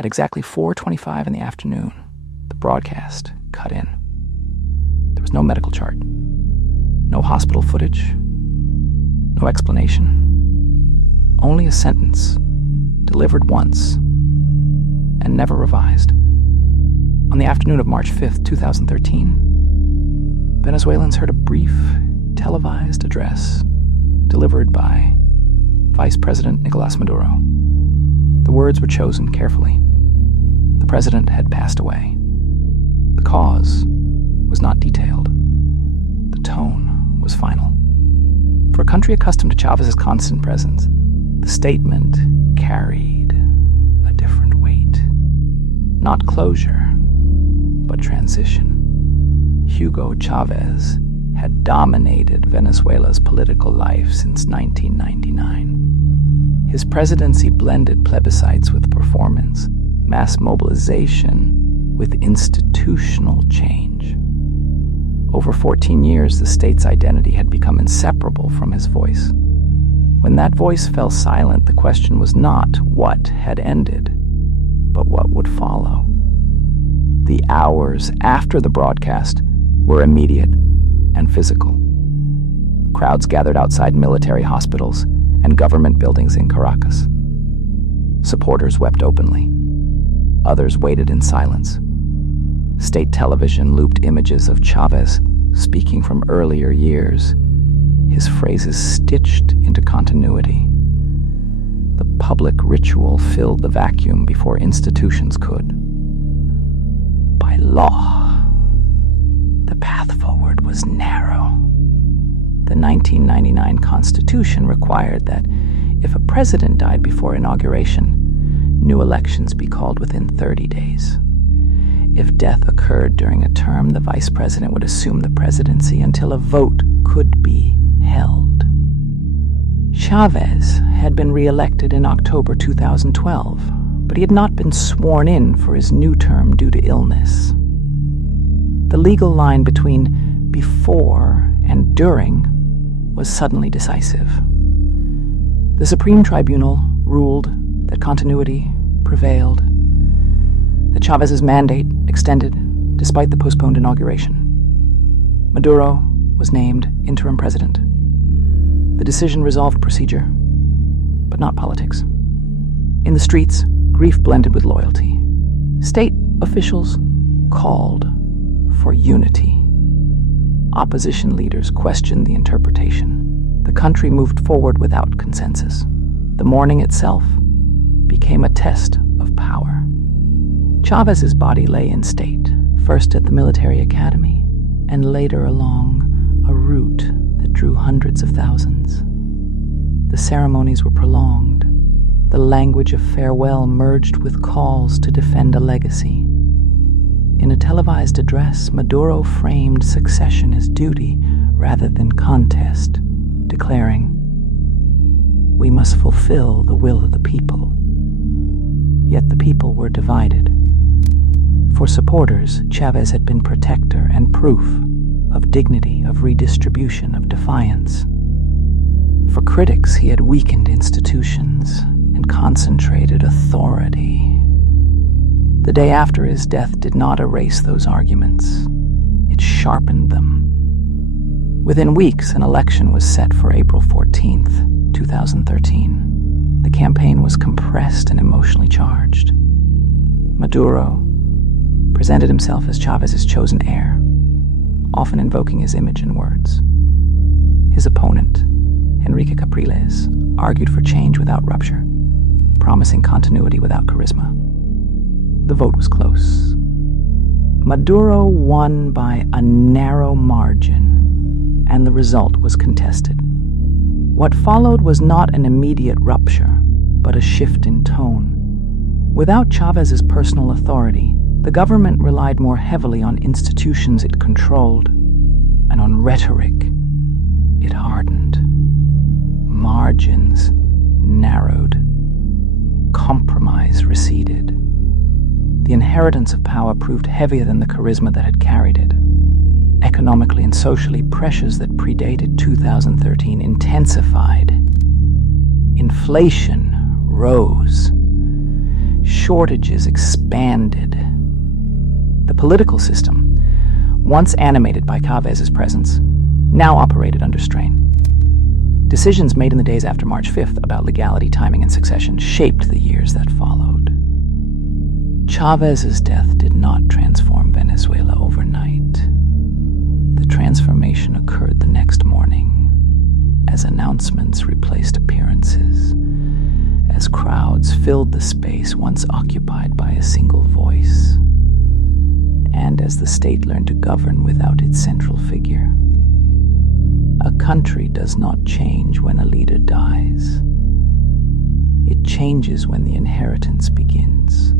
At exactly 4:25 in the afternoon, the broadcast cut in. There was no medical chart, no hospital footage, no explanation. Only a sentence delivered once and never revised. On the afternoon of March 5th, 2013, Venezuelans heard a brief, televised address delivered by Vice President Nicolás Maduro. The words were chosen carefully. The president had passed away. The cause was not detailed. The tone was final. For a country accustomed to Chávez's constant presence, the statement carried a different weight. Not closure, but transition. Hugo Chávez had dominated Venezuela's political life since 1999. His presidency blended plebiscites with performance, mass mobilization with institutional change. Over 14 years, the state's identity had become inseparable from his voice. When that voice fell silent, the question was not what had ended, but what would follow. The hours after the broadcast were immediate and physical. Crowds gathered outside military hospitals and government buildings in Caracas. Supporters wept openly. Others waited in silence. State television looped images of Chávez speaking from earlier years, his phrases stitched into continuity. The public ritual filled the vacuum before institutions could. By law, the path forward was narrow. The 1999 Constitution required that if a president died before inauguration, new elections be called within 30 days. If death occurred during a term, the vice president would assume the presidency until a vote could be held. Chávez had been re-elected in October 2012, but he had not been sworn in for his new term due to illness. The legal line between before and during was suddenly decisive. The Supreme Tribunal ruled that continuity prevailed, that Chávez's mandate extended despite the postponed inauguration. Maduro was named interim president. The decision resolved procedure, but not politics. In the streets, grief blended with loyalty. State officials called for unity. Opposition leaders questioned the interpretation. The country moved forward without consensus. The mourning itself became a test of power. Chávez's body lay in state, first at the military academy, and later along a route that drew hundreds of thousands. The ceremonies were prolonged. The language of farewell merged with calls to defend a legacy. In a televised address, Maduro framed succession as duty rather than contest, declaring, "We must fulfill the will of the people." Yet the people were divided. For supporters, Chávez had been protector and proof of dignity, of redistribution, of defiance. For critics, he had weakened institutions and concentrated authority. The day after his death did not erase those arguments. It sharpened them. Within weeks, an election was set for April 14th, 2013. The campaign was compressed and emotionally charged. Maduro presented himself as Chávez's chosen heir, often invoking his image and words. His opponent, Enrique Capriles, argued for change without rupture, promising continuity without charisma. The vote was close. Maduro won by a narrow margin, and the result was contested. What followed was not an immediate rupture, but a shift in tone. Without Chávez's personal authority, the government relied more heavily on institutions it controlled, and on rhetoric it hardened. Margins narrowed. Compromise receded. The inheritance of power proved heavier than the charisma that had carried it. Economically and socially, pressures that predated 2013 intensified. Inflation rose. shortages expanded. The political system, once animated by Chávez's presence, now operated under strain. Decisions made in the days after March 5th about legality, timing, and succession shaped the years that followed. Chávez's death did not transform Venezuela overnight. The transformation occurred the next morning, as announcements replaced appearances, as crowds filled the space once occupied by a single voice, and as the state learned to govern without its central figure. A country does not change when a leader dies. It changes when the inheritance begins.